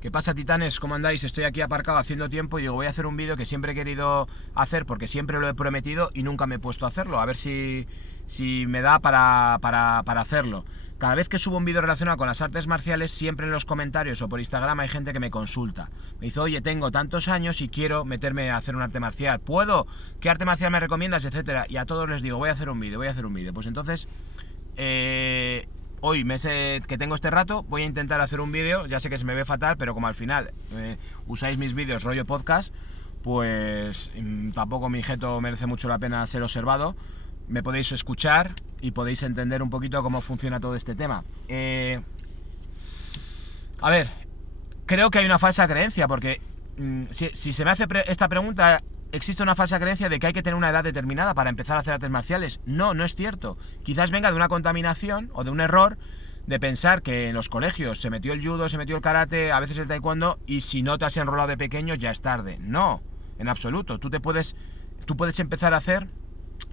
¿Qué pasa, titanes? ¿Cómo andáis? Estoy aquí aparcado haciendo tiempo y digo, voy a hacer un vídeo que siempre he querido hacer porque siempre lo he prometido y nunca me he puesto a hacerlo. A ver si me da para hacerlo. Cada vez que subo un vídeo relacionado con las artes marciales, siempre en los comentarios o por Instagram hay gente que me consulta. Me dice, oye, tengo tantos años y quiero meterme a hacer un arte marcial. ¿Puedo? ¿Qué arte marcial me recomiendas? Etcétera. Y a todos les digo, voy a hacer un vídeo, voy a hacer un vídeo. Pues entonces... hoy, que tengo este rato, voy a intentar hacer un vídeo. Ya sé que se me ve fatal, pero como al final usáis mis vídeos rollo podcast, pues tampoco mi injeto merece mucho la pena ser observado. Me podéis escuchar y podéis entender un poquito cómo funciona todo este tema. A ver, creo que hay una falsa creencia, porque si se me hace esta pregunta... ¿Existe una falsa creencia de que hay que tener una edad determinada para empezar a hacer artes marciales? No, no es cierto. Quizás venga de una contaminación o de un error de pensar que en los colegios se metió el judo, se metió el karate, a veces el taekwondo, y si no te has enrolado de pequeño ya es tarde. No, en absoluto. Tú puedes empezar a hacer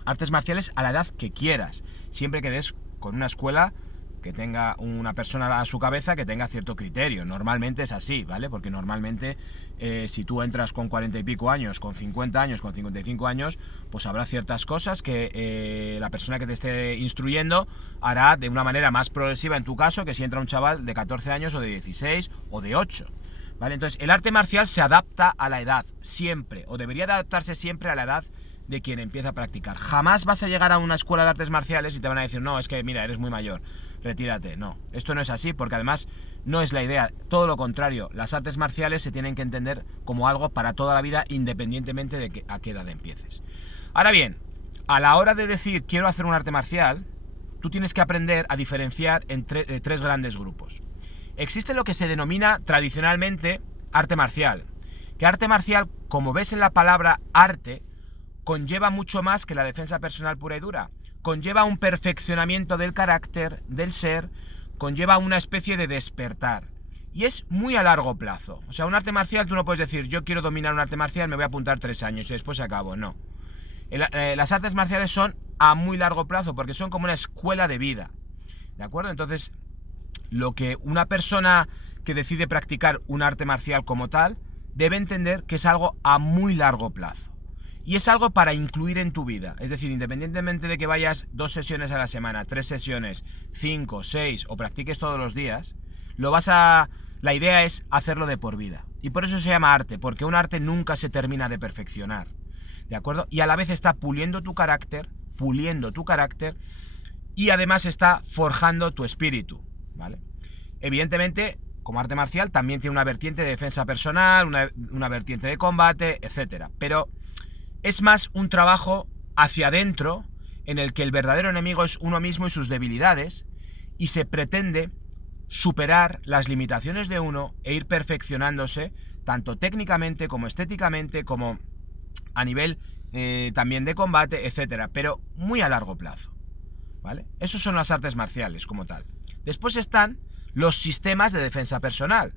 artes marciales a la edad que quieras, siempre que des con una escuela que tenga una persona a su cabeza que tenga cierto criterio. Normalmente es así, ¿vale? Porque normalmente si tú entras con 40 y pico años, con 50 años, con 55 años, pues habrá ciertas cosas que la persona que te esté instruyendo hará de una manera más progresiva en tu caso que si entra un chaval de 14 años o de 16 o de 8. ¿Vale? Entonces, el arte marcial se adapta a la edad, siempre, o debería de adaptarse siempre a la edad de quien empieza a practicar. Jamás vas a llegar a una escuela de artes marciales y te van a decir, no, es que mira, eres muy mayor, retírate. No, esto no es así, porque además no es la idea, todo lo contrario. Las artes marciales se tienen que entender como algo para toda la vida, independientemente de a qué edad empieces. Ahora bien, a la hora de decir quiero hacer un arte marcial, tú tienes que aprender a diferenciar entre tres grandes grupos. Existe lo que se denomina tradicionalmente arte marcial, que arte marcial, como ves en la palabra arte, conlleva mucho más que la defensa personal pura y dura. Conlleva un perfeccionamiento del carácter, del ser, conlleva una especie de despertar. Y es muy a largo plazo. O sea, un arte marcial tú no puedes decir, yo quiero dominar un arte marcial, me voy a apuntar 3 años y después acabo. No. Las artes marciales son a muy largo plazo porque son como una escuela de vida. ¿De acuerdo? Entonces, lo que una persona que decide practicar un arte marcial como tal debe entender que es algo a muy largo plazo. Y es algo para incluir en tu vida. Es decir, independientemente de que vayas 2 sesiones a la semana, 3 sesiones, 5, 6 o practiques todos los días, la idea es hacerlo de por vida. Y por eso se llama arte, porque un arte nunca se termina de perfeccionar. ¿De acuerdo? Y a la vez está puliendo tu carácter, y además está forjando tu espíritu, ¿vale? Evidentemente, como arte marcial, también tiene una vertiente de defensa personal, una vertiente de combate, etcétera. Pero es más un trabajo hacia adentro en el que el verdadero enemigo es uno mismo y sus debilidades, y se pretende superar las limitaciones de uno e ir perfeccionándose tanto técnicamente como estéticamente como a nivel también de combate, etcétera, pero muy a largo plazo, ¿vale? Esos son las artes marciales como tal. Después están los sistemas de defensa personal.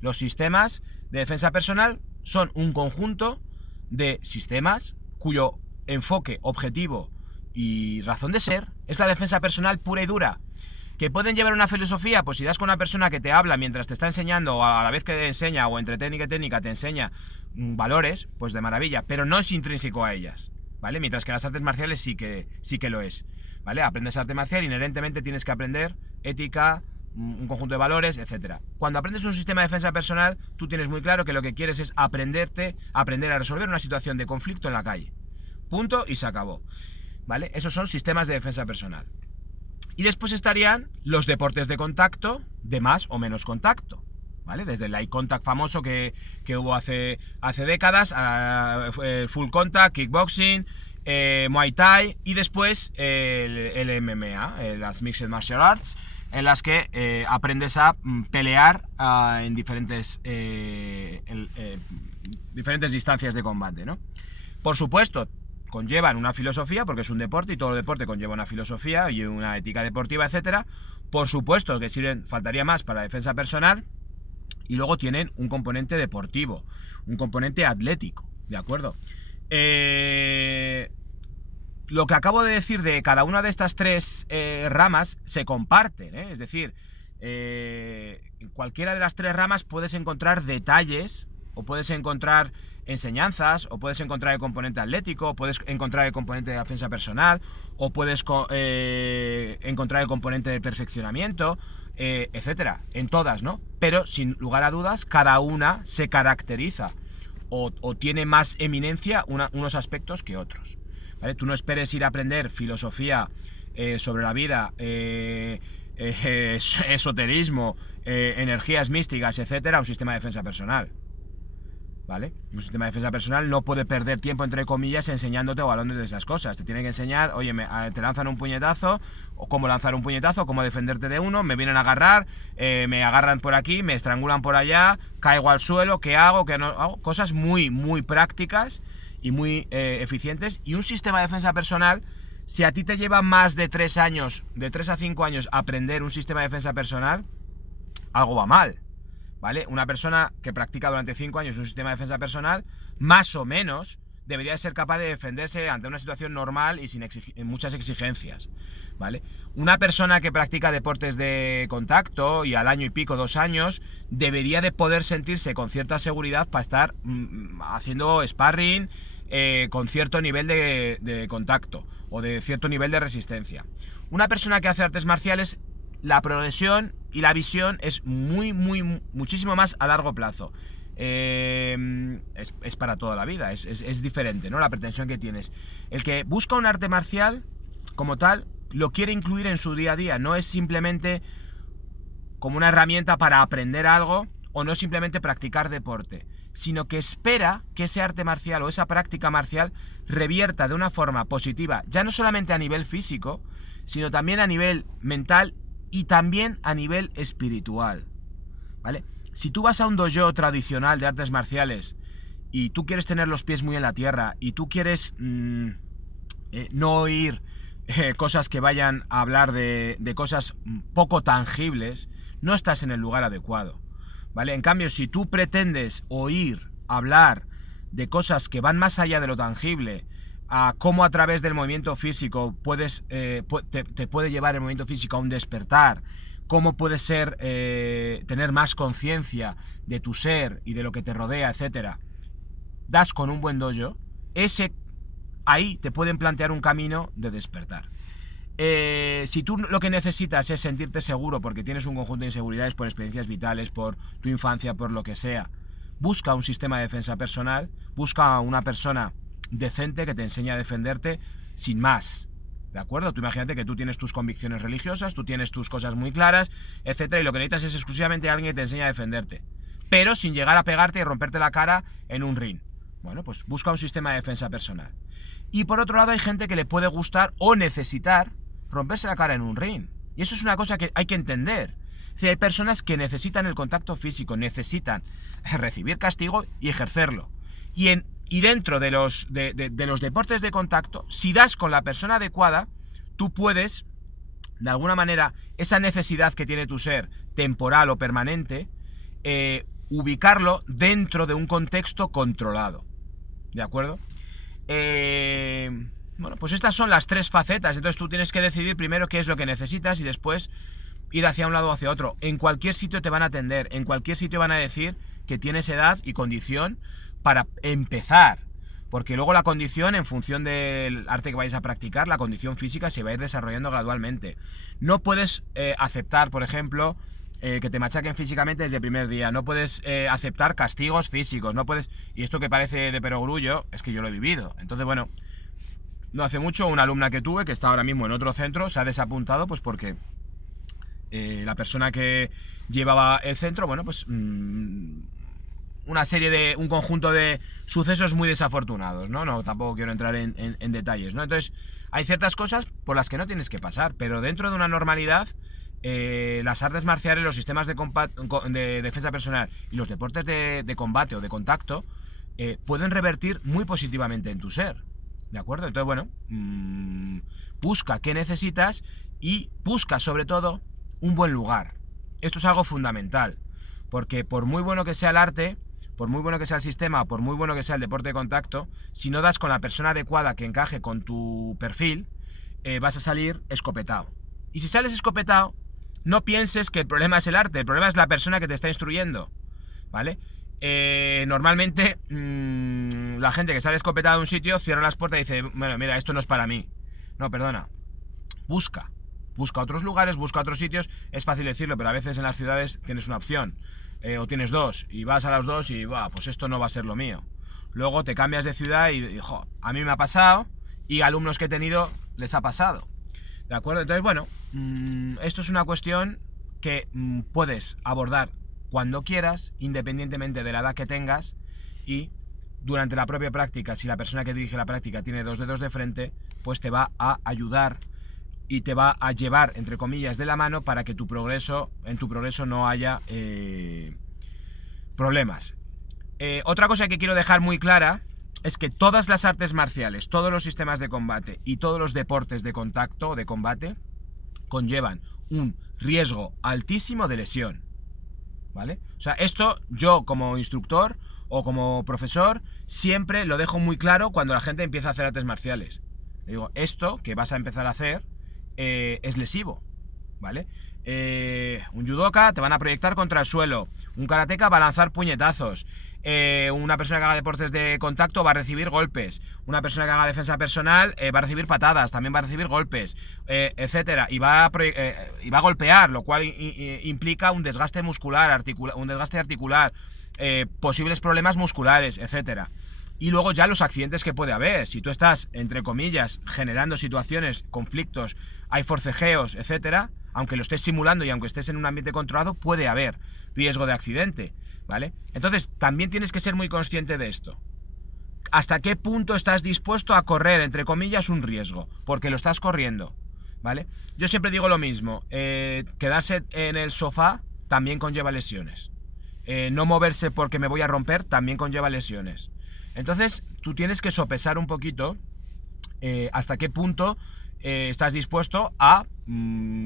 Los sistemas de defensa personal son un conjunto de sistemas cuyo enfoque, objetivo y razón de ser es la defensa personal pura y dura. ¿Que pueden llevar una filosofía? Pues si das con una persona que te habla mientras te está enseñando, o a la vez que te enseña, o entre técnica y técnica te enseña valores, pues de maravilla, pero no es intrínseco a ellas, ¿vale? Mientras que las artes marciales sí que lo es, ¿vale? Aprendes arte marcial, inherentemente tienes que aprender ética, un conjunto de valores, etcétera. Cuando aprendes un sistema de defensa personal, tú tienes muy claro que lo que quieres es aprender a resolver una situación de conflicto en la calle. Punto y se acabó, ¿vale? Esos son sistemas de defensa personal. Y después estarían los deportes de contacto, de más o menos contacto, ¿vale? Desde el eye contact famoso que hubo hace décadas, el full contact, kickboxing, Muay Thai, y después el MMA, las Mixed Martial Arts, en las que aprendes a pelear en diferentes distancias de combate, ¿no? Por supuesto, conllevan una filosofía, porque es un deporte y todo deporte conlleva una filosofía y una ética deportiva, etcétera. Por supuesto que sirven, faltaría más para la defensa personal, y luego tienen un componente deportivo, un componente atlético, ¿de acuerdo? Lo que acabo de decir de cada una de estas tres ramas se comparten, ¿eh? Es decir, En cualquiera de las tres ramas puedes encontrar detalles, o puedes encontrar enseñanzas, o puedes encontrar el componente atlético, o puedes encontrar el componente de defensa personal, o puedes encontrar el componente de perfeccionamiento, etcétera, en todas, ¿no? Pero sin lugar a dudas, cada una se caracteriza o tiene más eminencia unos aspectos que otros, ¿vale? Tú no esperes ir a aprender filosofía sobre la vida, esoterismo, energías místicas, etcétera, un sistema de defensa personal, ¿vale? Un sistema de defensa personal no puede perder tiempo, entre comillas, enseñándote o hablando de esas cosas. Te tiene que enseñar, oye, te lanzan un puñetazo, o cómo lanzar un puñetazo, cómo defenderte de uno, me vienen a agarrar, me agarran por aquí, me estrangulan por allá, caigo al suelo, ¿qué hago? ¿Qué no hago? Cosas muy, muy prácticas y muy eficientes. Y un sistema de defensa personal, si a ti te lleva más de 3 años, de 3 a 5 años, aprender un sistema de defensa personal, algo va mal, ¿vale? Una persona que practica durante 5 años un sistema de defensa personal, más o menos, debería ser capaz de defenderse ante una situación normal y sin muchas exigencias, ¿vale? Una persona que practica deportes de contacto y al año y pico, 2 años, debería de poder sentirse con cierta seguridad para estar haciendo sparring con cierto nivel de contacto o de cierto nivel de resistencia. Una persona que hace artes marciales, la progresión y la visión es muchísimo más a largo plazo. Es para toda la vida, es diferente, ¿no? La pretensión que tienes. El que busca un arte marcial, como tal, lo quiere incluir en su día a día, no es simplemente como una herramienta para aprender algo, o no simplemente practicar deporte, sino que espera que ese arte marcial o esa práctica marcial revierta de una forma positiva, ya no solamente a nivel físico, sino también a nivel mental y también a nivel espiritual, ¿vale? Si tú vas a un dojo tradicional de artes marciales y tú quieres tener los pies muy en la tierra y tú quieres no oír cosas que vayan a hablar de cosas poco tangibles, no estás en el lugar adecuado, ¿vale? En cambio, si tú pretendes oír hablar de cosas que van más allá de lo tangible, a cómo a través del movimiento físico te puede llevar el movimiento físico a un despertar, cómo puedes ser, tener más conciencia de tu ser y de lo que te rodea, etcétera, das con un buen dojo, ahí te pueden plantear un camino de despertar. Si tú lo que necesitas es sentirte seguro porque tienes un conjunto de inseguridades por experiencias vitales, por tu infancia, por lo que sea, busca un sistema de defensa personal, busca a una persona decente que te enseñe a defenderte sin más, ¿de acuerdo? Tú imagínate que tú tienes tus convicciones religiosas, tú tienes tus cosas muy claras, etcétera, y lo que necesitas es exclusivamente alguien que te enseñe a defenderte, pero sin llegar a pegarte y romperte la cara en un ring. Bueno, pues busca un sistema de defensa personal. Y por otro lado hay gente que le puede gustar o necesitar romperse la cara en un ring. Y eso es una cosa que hay que entender. Es decir, hay personas que necesitan el contacto físico, necesitan recibir castigo y ejercerlo. Y dentro de los deportes de contacto, si das con la persona adecuada, tú puedes, de alguna manera, esa necesidad que tiene tu ser, temporal o permanente, ubicarlo dentro de un contexto controlado. ¿De acuerdo? Bueno, pues estas son las tres facetas. Entonces tú tienes que decidir primero qué es lo que necesitas y después ir hacia un lado o hacia otro. En cualquier sitio te van a atender, en cualquier sitio van a decir que tienes edad y condición para empezar. Porque luego la condición, en función del arte que vais a practicar, la condición física se va a ir desarrollando gradualmente. No puedes aceptar, por ejemplo, que te machaquen físicamente desde el primer día. No puedes aceptar castigos físicos. No puedes... Y esto que parece de perogrullo, es que yo lo he vivido. Entonces, bueno, no hace mucho una alumna que tuve, que está ahora mismo en otro centro, se ha desapuntado pues porque la persona que llevaba el centro, bueno, pues un conjunto de sucesos muy desafortunados, ¿no? No, tampoco quiero entrar en detalles, ¿no? Entonces, hay ciertas cosas por las que no tienes que pasar, pero dentro de una normalidad, las artes marciales, los sistemas de defensa personal y los deportes de combate o de contacto pueden revertir muy positivamente en tu ser, ¿de acuerdo? Entonces, bueno, busca qué necesitas y busca, sobre todo, un buen lugar. Esto es algo fundamental, porque por muy bueno que sea el arte, por muy bueno que sea el sistema, por muy bueno que sea el deporte de contacto, si no das con la persona adecuada que encaje con tu perfil, vas a salir escopetado. Y si sales escopetado, no pienses que el problema es el arte, el problema es la persona que te está instruyendo, ¿vale? Normalmente la gente que sale escopetada de un sitio cierra las puertas y dice, bueno, mira, esto no es para mí. No, perdona, busca otros lugares, busca otros sitios. Es fácil decirlo, pero a veces en las ciudades tienes una opción, o tienes dos, y vas a los dos y, pues esto no va a ser lo mío. Luego te cambias de ciudad y a mí me ha pasado, y alumnos que he tenido les ha pasado. ¿De acuerdo? Entonces, bueno, esto es una cuestión que puedes abordar cuando quieras, independientemente de la edad que tengas, y durante la propia práctica, si la persona que dirige la práctica tiene dos dedos de frente, pues te va a ayudar y te va a llevar, entre comillas, de la mano para que en tu progreso no haya problemas. Otra cosa que quiero dejar muy clara es que todas las artes marciales, todos los sistemas de combate y todos los deportes de contacto o de combate conllevan un riesgo altísimo de lesión, ¿vale? O sea, esto yo como instructor o como profesor siempre lo dejo muy claro cuando la gente empieza a hacer artes marciales. Le digo, esto que vas a empezar a hacer es lesivo, ¿vale? Un judoka te van a proyectar contra el suelo, un karateka va a lanzar puñetazos, una persona que haga deportes de contacto va a recibir golpes, una persona que haga defensa personal va a recibir patadas, también va a recibir golpes, etcétera, y va a golpear, lo cual implica un desgaste muscular, un desgaste articular, posibles problemas musculares, etcétera. Y luego ya los accidentes que puede haber. Si tú estás, entre comillas, generando situaciones, conflictos, hay forcejeos, etcétera, aunque lo estés simulando y aunque estés en un ambiente controlado, puede haber riesgo de accidente, ¿vale? Entonces, también tienes que ser muy consciente de esto. ¿Hasta qué punto estás dispuesto a correr, entre comillas, un riesgo? Porque lo estás corriendo, ¿vale? Yo siempre digo lo mismo, quedarse en el sofá también conlleva lesiones. No moverse porque me voy a romper también conlleva lesiones. Entonces, tú tienes que sopesar un poquito hasta qué punto estás dispuesto a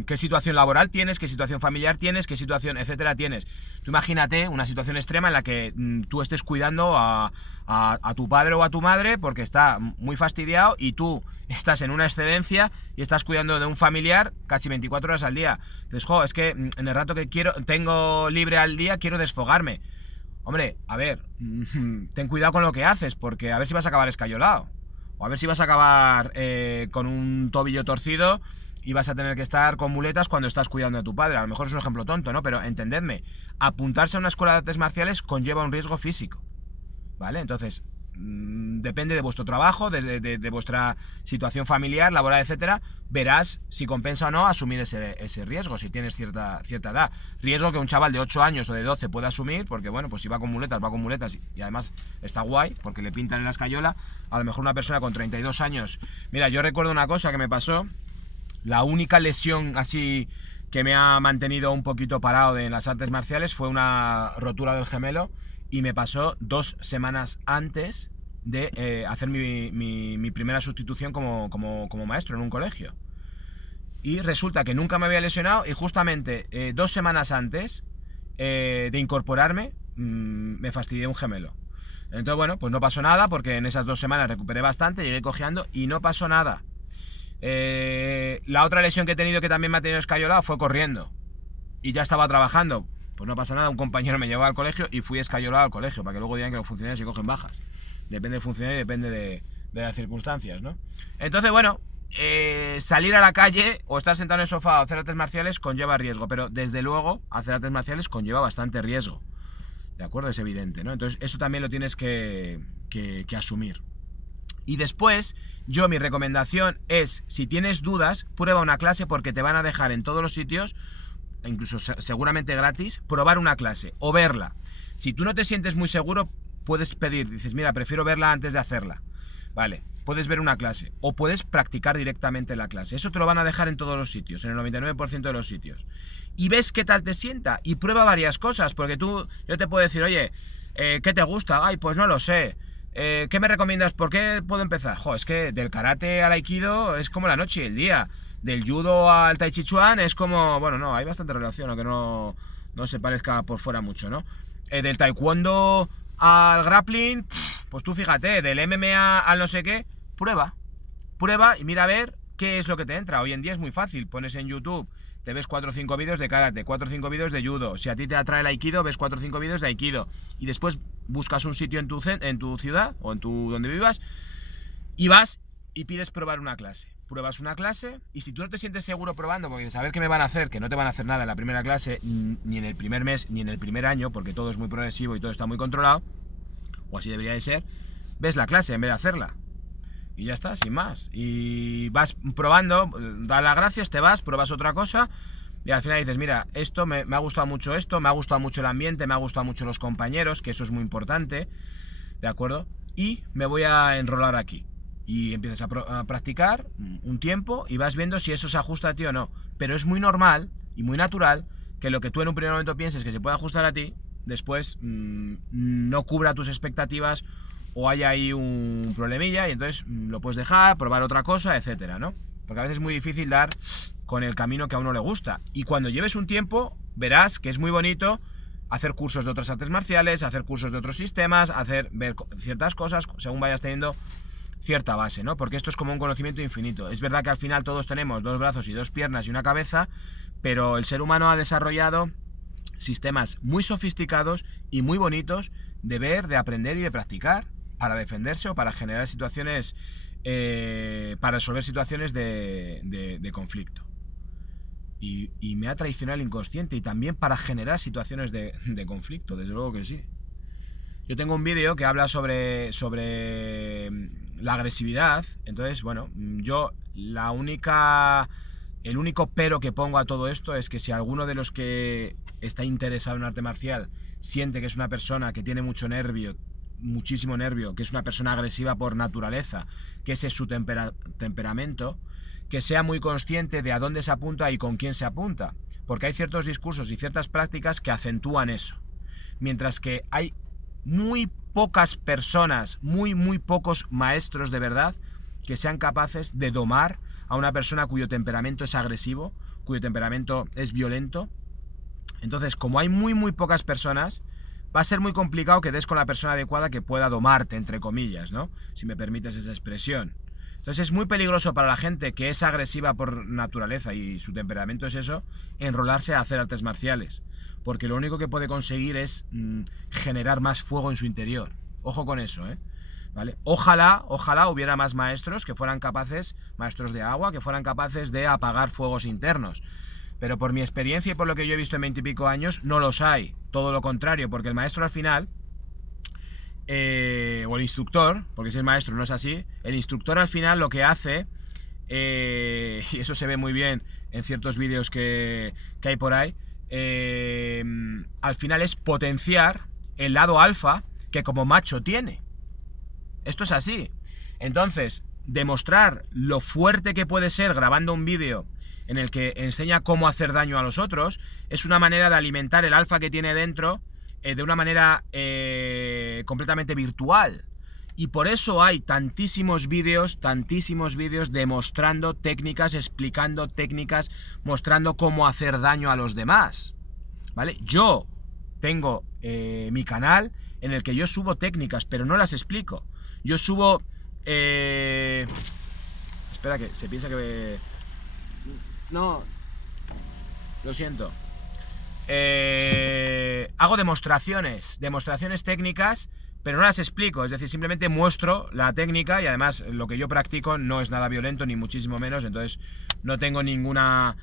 qué situación laboral tienes, qué situación familiar tienes, qué situación, etcétera, tienes. Tú imagínate una situación extrema en la que tú estés cuidando a tu padre o a tu madre porque está muy fastidiado y tú estás en una excedencia y estás cuidando de un familiar casi 24 horas al día. Entonces, es que en el rato que tengo libre al día, quiero desfogarme. Hombre, a ver, ten cuidado con lo que haces, porque a ver si vas a acabar escayolado. O a ver si vas a acabar con un tobillo torcido y vas a tener que estar con muletas cuando estás cuidando a tu padre. A lo mejor es un ejemplo tonto, ¿no? Pero entendedme, apuntarse a una escuela de artes marciales conlleva un riesgo físico, ¿vale? Entonces, depende de vuestro trabajo, de vuestra situación familiar, laboral, etcétera, verás si compensa o no asumir ese riesgo, si tienes cierta edad. Riesgo que un chaval de 8 años o de 12 puede asumir, porque bueno, pues si va con muletas y además está guay, porque le pintan en la escayola. A lo mejor una persona con 32 años... Mira, yo recuerdo una cosa que me pasó, la única lesión así que me ha mantenido un poquito parado en las artes marciales fue una rotura del gemelo, y me pasó 2 semanas antes de hacer mi primera sustitución como maestro en un colegio. Y resulta que nunca me había lesionado y justamente 2 semanas antes de incorporarme me fastidié un gemelo. Entonces, bueno, pues no pasó nada porque en esas 2 semanas recuperé bastante, llegué cojeando y no pasó nada. La otra lesión que he tenido que también me ha tenido escayolado fue corriendo. Y ya estaba trabajando. Pues no pasa nada, un compañero me llevó al colegio y fui escayolado al colegio, para que luego digan que los funcionarios se cogen bajas. Depende del funcionario y depende de las circunstancias, ¿no? Entonces, bueno, salir a la calle o estar sentado en el sofá o hacer artes marciales conlleva riesgo, pero desde luego hacer artes marciales conlleva bastante riesgo. ¿De acuerdo? Es evidente, ¿no? Entonces, eso también lo tienes que asumir. Y después, mi recomendación es, si tienes dudas, prueba una clase porque te van a dejar en todos los sitios, incluso seguramente gratis, probar una clase o verla. Si tú no te sientes muy seguro, puedes pedir, dices, mira, prefiero verla antes de hacerla. Vale, puedes ver una clase o puedes practicar directamente la clase. Eso te lo van a dejar en todos los sitios, en el 99% de los sitios. Y ves qué tal te sienta y prueba varias cosas, porque yo te puedo decir, oye, ¿qué te gusta? Ay, pues no lo sé. ¿Qué me recomiendas? ¿Por qué puedo empezar? Es que del karate al aikido es como la noche y el día. Del judo al tai chi chuan es como... Bueno, no, hay bastante relación, aunque no se parezca por fuera mucho, ¿no? Del taekwondo al grappling, pues tú fíjate, del MMA al no sé qué, prueba y mira a ver qué es lo que te entra. Hoy en día es muy fácil, pones en YouTube te ves 4 o 5 vídeos de karate, 4 o 5 vídeos de judo. Si a ti te atrae el aikido, ves 4 o 5 vídeos de aikido. Y después buscas un sitio en tu ciudad o donde vivas y vas y pides probar una clase. Pruebas una clase y si tú no te sientes seguro probando, porque saber qué me van a hacer, que no te van a hacer nada en la primera clase, ni en el primer mes, ni en el primer año, porque todo es muy progresivo y todo está muy controlado, o así debería de ser, ves la clase en vez de hacerla. Y ya está, sin más. Y vas probando, das las gracias, te vas, pruebas otra cosa y al final dices, mira, esto me ha gustado mucho esto, me ha gustado mucho el ambiente, me ha gustado mucho los compañeros, que eso es muy importante, ¿de acuerdo? Y me voy a enrolar aquí. Y empiezas a practicar un tiempo y vas viendo si eso se ajusta a ti o no. Pero es muy normal y muy natural que lo que tú en un primer momento pienses que se puede ajustar a ti, después no cubra tus expectativas o haya ahí un problemilla y entonces lo puedes dejar, probar otra cosa, etcétera, ¿no? Porque a veces es muy difícil dar con el camino que a uno le gusta. Y cuando lleves un tiempo, verás que es muy bonito hacer cursos de otras artes marciales, hacer cursos de otros sistemas, ver ciertas cosas según vayas teniendo cierta base, ¿no? Porque esto es como un conocimiento infinito. Es verdad que al final todos tenemos 2 brazos y 2 piernas y una cabeza, pero el ser humano ha desarrollado sistemas muy sofisticados y muy bonitos de ver, de aprender y de practicar para defenderse o para generar situaciones, para resolver situaciones de conflicto. Y me ha traicionado el inconsciente y también para generar situaciones de conflicto, desde luego que sí. Yo tengo un vídeo que habla sobre la agresividad, entonces, bueno, el único pero que pongo a todo esto es que si alguno de los que está interesado en arte marcial siente que es una persona que tiene mucho nervio, muchísimo nervio, que es una persona agresiva por naturaleza, que ese es su temperamento, que sea muy consciente de a dónde se apunta y con quién se apunta, porque hay ciertos discursos y ciertas prácticas que acentúan eso, mientras que hay muy pocas personas, muy pocos maestros de verdad que sean capaces de domar a una persona cuyo temperamento es agresivo, cuyo temperamento es violento. Entonces, como hay muy pocas personas, va a ser muy complicado que des con la persona adecuada que pueda domarte, entre comillas, ¿no? Si me permites esa expresión. Entonces es muy peligroso para la gente que es agresiva por naturaleza y su temperamento es eso, enrolarse a hacer artes marciales. Porque lo único que puede conseguir es generar más fuego en su interior. Ojo con eso, ¿eh? ¿Vale? Ojalá hubiera más maestros que fueran capaces, maestros de agua, que fueran capaces de apagar fuegos internos. Pero por mi experiencia y por lo que yo he visto en 20 y pico años, no los hay. Todo lo contrario, porque el maestro al final, o el instructor, porque si es maestro no es así, el instructor al final lo que hace, y eso se ve muy bien en ciertos vídeos que hay por ahí, al final es potenciar el lado alfa que como macho tiene. Esto es así. Entonces, demostrar lo fuerte que puede ser grabando un vídeo en el que enseña cómo hacer daño a los otros es una manera de alimentar el alfa que tiene dentro de una manera completamente virtual. Y por eso hay tantísimos vídeos demostrando técnicas, explicando técnicas, mostrando cómo hacer daño a los demás, ¿vale? Yo tengo mi canal en el que yo subo técnicas, pero no las explico. Yo subo... Espera, que se piensa que... No, lo siento. Hago demostraciones técnicas, pero no las explico, es decir, simplemente muestro la técnica y además lo que yo practico no es nada violento, ni muchísimo menos, entonces no tengo ninguna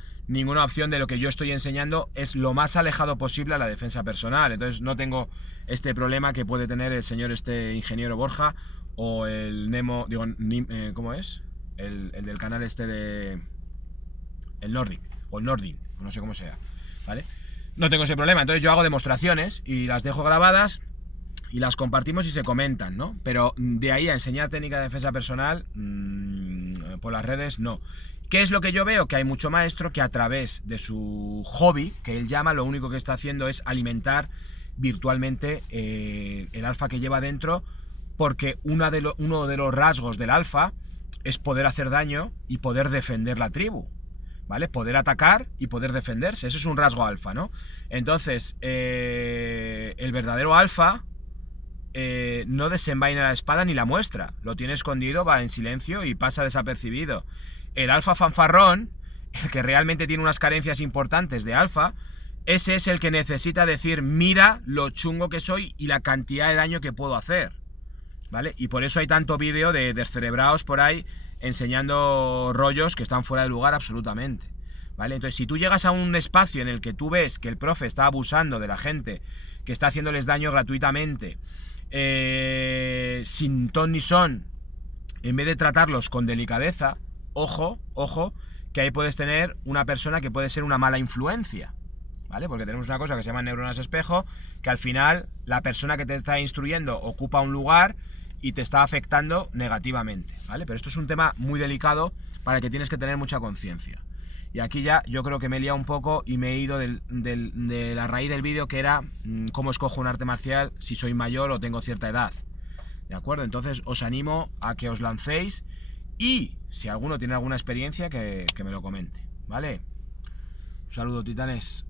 opción de lo que yo estoy enseñando, es lo más alejado posible a la defensa personal, entonces no tengo este problema que puede tener el señor ingeniero Borja o el Nemo, digo, ¿cómo es? El del canal de... el Nordic, o el Nordin, no sé cómo sea, ¿vale? No tengo ese problema, entonces yo hago demostraciones y las dejo grabadas y las compartimos y se comentan, ¿no? Pero de ahí a enseñar técnica de defensa personal por las redes, no. ¿Qué es lo que yo veo? Que hay mucho maestro que a través de su hobby, que él llama, lo único que está haciendo es alimentar virtualmente el alfa que lleva dentro, porque uno de los rasgos del alfa es poder hacer daño y poder defender la tribu, ¿vale? Poder atacar y poder defenderse, eso es un rasgo alfa, ¿no? Entonces, el verdadero alfa no desenvaina la espada ni la muestra, lo tiene escondido, va en silencio y pasa desapercibido. El alfa fanfarrón el que realmente tiene unas carencias importantes de alfa, ese es el que necesita decir, mira lo chungo que soy y la cantidad de daño que puedo hacer, ¿vale? Y por eso hay tanto vídeo de descerebrados por ahí enseñando rollos que están fuera de lugar absolutamente, ¿vale? Entonces, si tú llegas a un espacio en el que tú ves que el profe está abusando de la gente, que está haciéndoles daño gratuitamente, sin ton ni son, en vez de tratarlos con delicadeza, ojo, que ahí puedes tener una persona que puede ser una mala influencia, ¿vale? Porque tenemos una cosa que se llama neuronas espejo, que al final la persona que te está instruyendo ocupa un lugar y te está afectando negativamente, ¿vale? Pero esto es un tema muy delicado para el que tienes que tener mucha conciencia. Y aquí ya yo creo que me he liado un poco y me he ido de la raíz del vídeo, que era cómo escojo un arte marcial si soy mayor o tengo cierta edad, ¿de acuerdo? Entonces os animo a que os lancéis y si alguno tiene alguna experiencia que me lo comente, ¿vale? Un saludo, titanes.